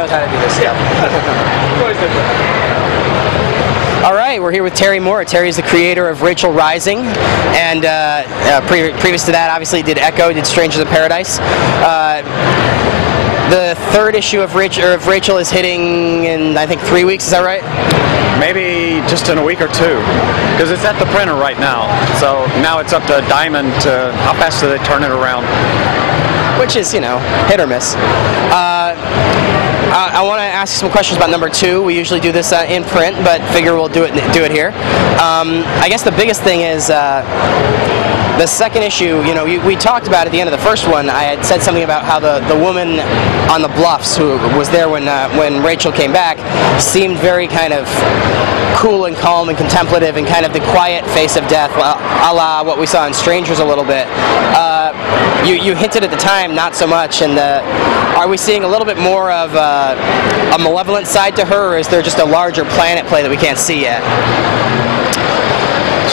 knows how to do this stuff. All right, we're here with Terry Moore. Terry's the creator of Rachel Rising, and previous to that, obviously, did Echo, did Strangers in Paradise. The third issue of Rachel is hitting in, I think, 3 weeks. Is that right? Maybe just in a week or two, because it's at the printer right now. So now it's up to Diamond to how fast do they turn it around. Which is, you know, hit or miss. I want to ask you some questions about number 2. We usually do this in print, but figure we'll do it here. I guess the biggest thing is the second issue. You know, we talked about at the end of the first one. I had said something about how the woman on the bluffs who was there when Rachel came back seemed very kind of cool and calm and contemplative and kind of the quiet face of death, a la what we saw in Strangers a little bit. You hinted at the time, not so much, and are we seeing a little bit more of a malevolent side to her, or is there just a larger plan at play that we can't see yet?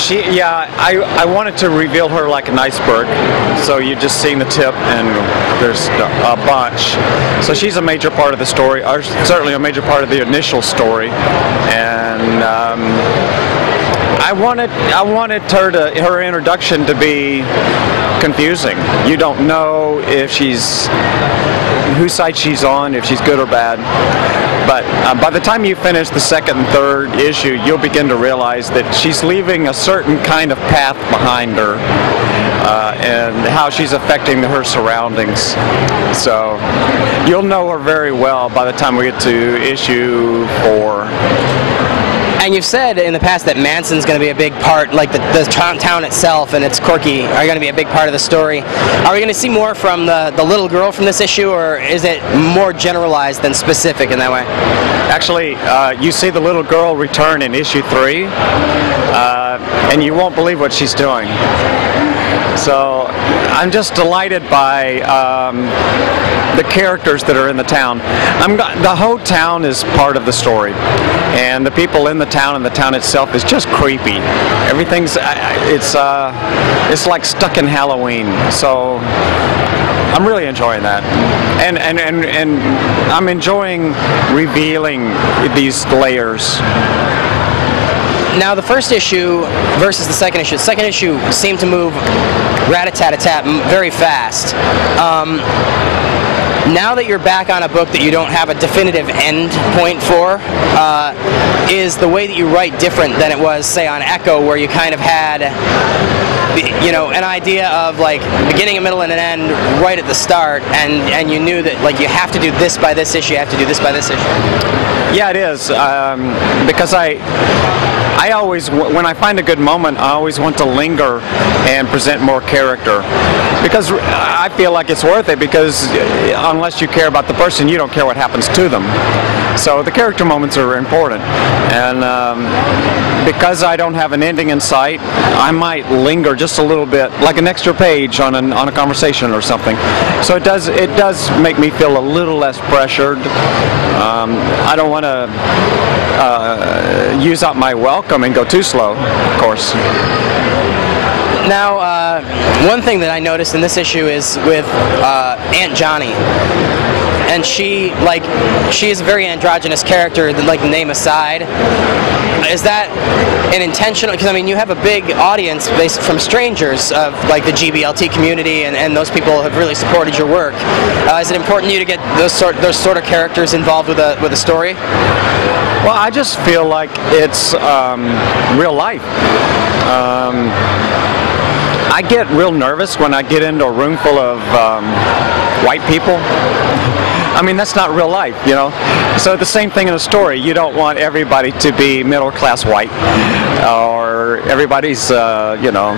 I wanted to reveal her like an iceberg, so you're just seeing the tip and there's a bunch. So she's a major part of the story, or certainly a major part of the initial story, and I wanted her introduction to be confusing. You don't know if whose side she's on, if she's good or bad. But by the time you finish the second and third issue, you'll begin to realize that she's leaving a certain kind of path behind her, and how she's affecting her surroundings. So you'll know her very well by the time we get to issue 4. And you've said in the past that Manson's going to be a big part, like the town itself and its quirky are going to be a big part of the story. Are we going to see more from the little girl from this issue, or is it more generalized than specific in that way? Actually, you see the little girl return in issue 3, and you won't believe what she's doing. So I'm just delighted by the characters that are in the town. The whole town is part of the story, and the people in the town and the town itself is just creepy. Everything's it's like stuck in Halloween. So I'm really enjoying that, and I'm enjoying revealing these layers. Now, the first issue versus the second issue. The second issue seemed to move rat-a-tat-a-tat very fast. Now that you're back on a book that you don't have a definitive end point for, is the way that you write different than it was, say, on Echo, where you kind of had, you know, an idea of like beginning, a middle, and an end right at the start, and you knew that like you have to do this by this issue, you have to do this by this issue? Yeah, it is, because I always, when I find a good moment, I always want to linger and present more character, because I feel like it's worth it, because unless you care about the person, you don't care what happens to them. So the character moments are important, and because I don't have an ending in sight, I might linger just a little bit, like an extra page on a conversation or something. So it does make me feel a little less pressured. I don't want to use up my welcome and go too slow, of course. Now, one thing that I noticed in this issue is with Aunt Johnny. And she is a very androgynous character, like the name aside. Is that an intentional, because I mean you have a big audience based from Strangers of like the GBLT community, and those people have really supported your work. Is it important to you to get those sort of characters involved with a story? Well, I just feel like it's real life. I get real nervous when I get into a room full of white people. I mean, that's not real life, you know. So the same thing in a story. You don't want everybody to be middle-class white, or everybody's, you know,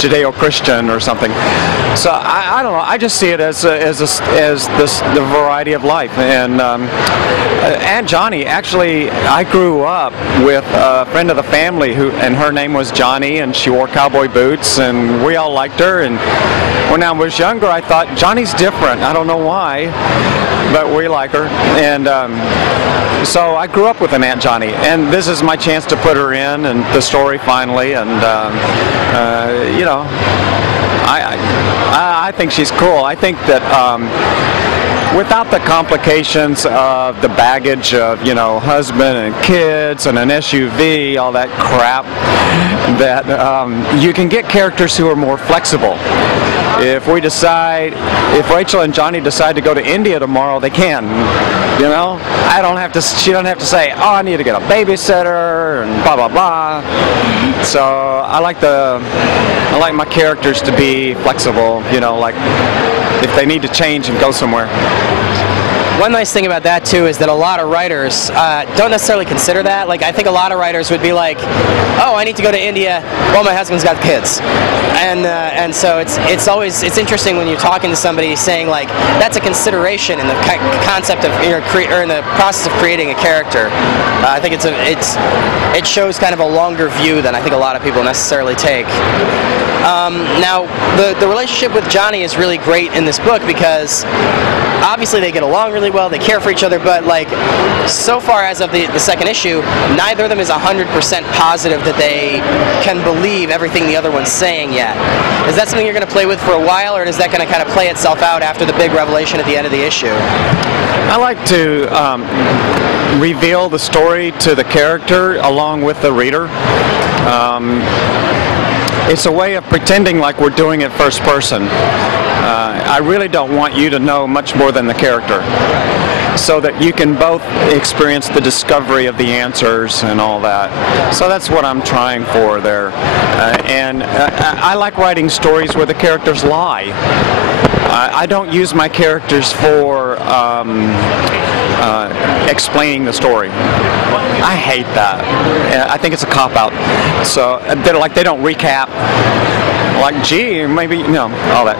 Judeo-Christian or something. So I don't know. I just see it as the variety of life. And Aunt Johnny, actually, I grew up with a friend of the family and her name was Johnny, and she wore cowboy boots, and we all liked her. And when I was younger, I thought Johnny's different. I don't know why, but we like her. And so I grew up with an Aunt Johnny, and this is my chance to put her in and the story finally. And you know, I think she's cool. I think that without the complications of the baggage of, you know, husband and kids and an SUV, all that crap, that you can get characters who are more flexible. If Rachel and Johnny decide to go to India tomorrow, they can. You know, she don't have to say, oh, I need to get a babysitter and blah blah blah. So I like my characters to be flexible. You know, like if they need to change and go somewhere. One nice thing about that too is that a lot of writers don't necessarily consider that. Like, I think a lot of writers would be like, "Oh, I need to go to India. Well, my husband's got kids," and so it's interesting when you're talking to somebody saying like that's a consideration in the concept of or in the process of creating a character. I think it shows kind of a longer view than I think a lot of people necessarily take. Now, the relationship with Johnny is really great in this book because obviously they get along really well, they care for each other, but like so far as of the second issue, neither of them is 100% positive that they can believe everything the other one's saying yet. Is that something you're going to play with for a while, or is that going to kind of play itself out after the big revelation at the end of the issue? I like to reveal the story to the character along with the reader. It's a way of pretending like we're doing it first person. I really don't want you to know much more than the character, so that you can both experience the discovery of the answers and all that. So that's what I'm trying for there. And I like writing stories where the characters lie. I don't use my characters for explaining the story. I hate that. I think it's a cop-out. So they don't recap. Like, gee, maybe, you know, all that.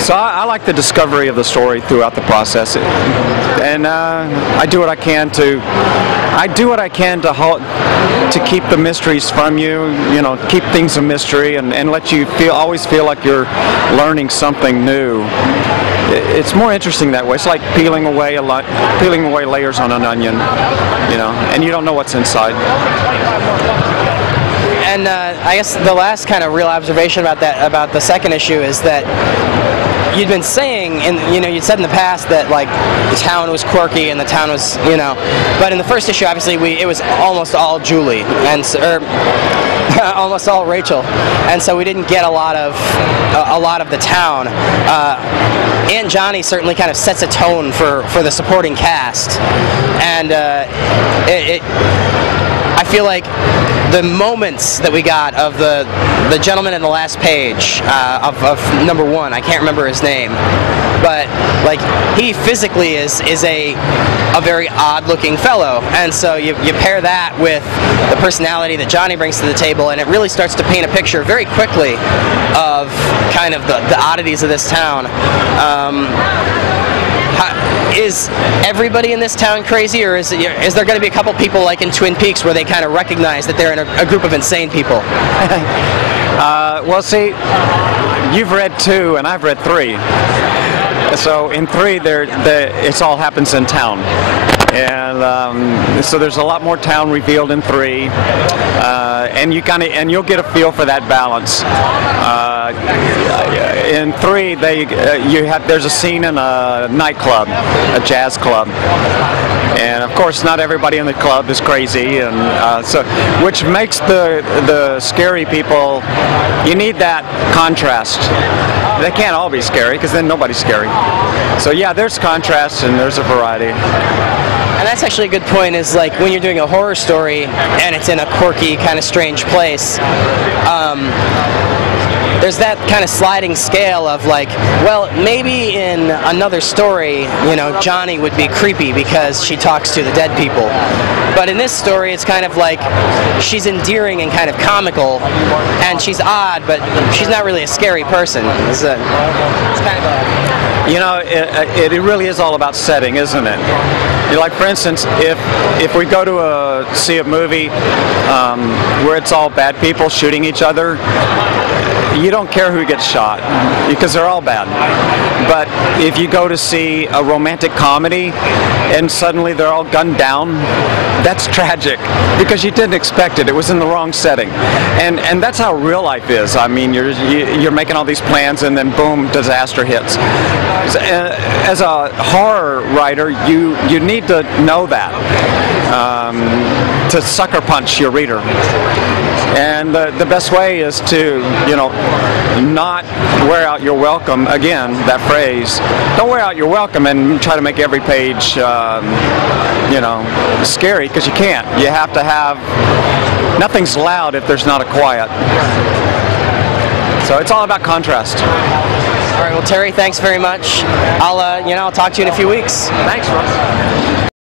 So I like the discovery of the story throughout the process, and I do what I can to keep the mysteries from you. You know, keep things a mystery, and let you always feel like you're learning something new. It's more interesting that way. It's like peeling away layers on an onion, you know, and you don't know what's inside. And I guess the last kind of real observation about the second issue is that you'd been saying, you'd said in the past that like the town was quirky and the town was, but in the first issue, obviously it was almost all Julie or almost all Rachel, and so we didn't get a lot of the town. Aunt Johnny certainly kind of sets a tone for the supporting cast, and I feel like the moments that we got of the gentleman in the last page of number one, I can't remember his name, but like he physically is a very odd-looking fellow, and so you pair that with the personality that Johnny brings to the table, and it really starts to paint a picture very quickly of kind of the oddities of this town. Is everybody in this town crazy, or is there going to be a couple people like in Twin Peaks where they kind of recognize that they're in a group of insane people? Well, see, you've read 2 and I've read 3. So in 3, it all happens in town, and so there's a lot more town revealed in 3, and you'll get a feel for that balance. In 3, there's a scene in a nightclub, a jazz club, and of course not everybody in the club is crazy, and so which makes the scary people. You need that contrast. They can't all be scary because then nobody's scary. So yeah, there's contrast and there's a variety. And that's actually a good point, is like when you're doing a horror story and it's in a quirky, kind of strange place, there's that kind of sliding scale of like, well, maybe in another story, Johnny would be creepy because she talks to the dead people. But in this story, it's kind of like she's endearing and kind of comical, and she's odd, but she's not really a scary person. It's kind of a... it really is all about setting, isn't it? Like, for instance, if we go to see a movie where it's all bad people shooting each other, you don't care who gets shot because they're all bad. But if you go to see a romantic comedy and suddenly they're all gunned down, that's tragic because you didn't expect it. It was in the wrong setting, and that's how real life is. I mean, you're making all these plans and then boom, disaster hits. As a horror writer, you need to know that to sucker punch your reader. And the best way is to, not wear out your welcome. Again, that phrase. Don't wear out your welcome and try to make every page, scary, because you can't. You have to have, nothing's loud if there's not a quiet. So it's all about contrast. All right, well, Terry, thanks very much. I'll talk to you in a few weeks. Thanks, Russ.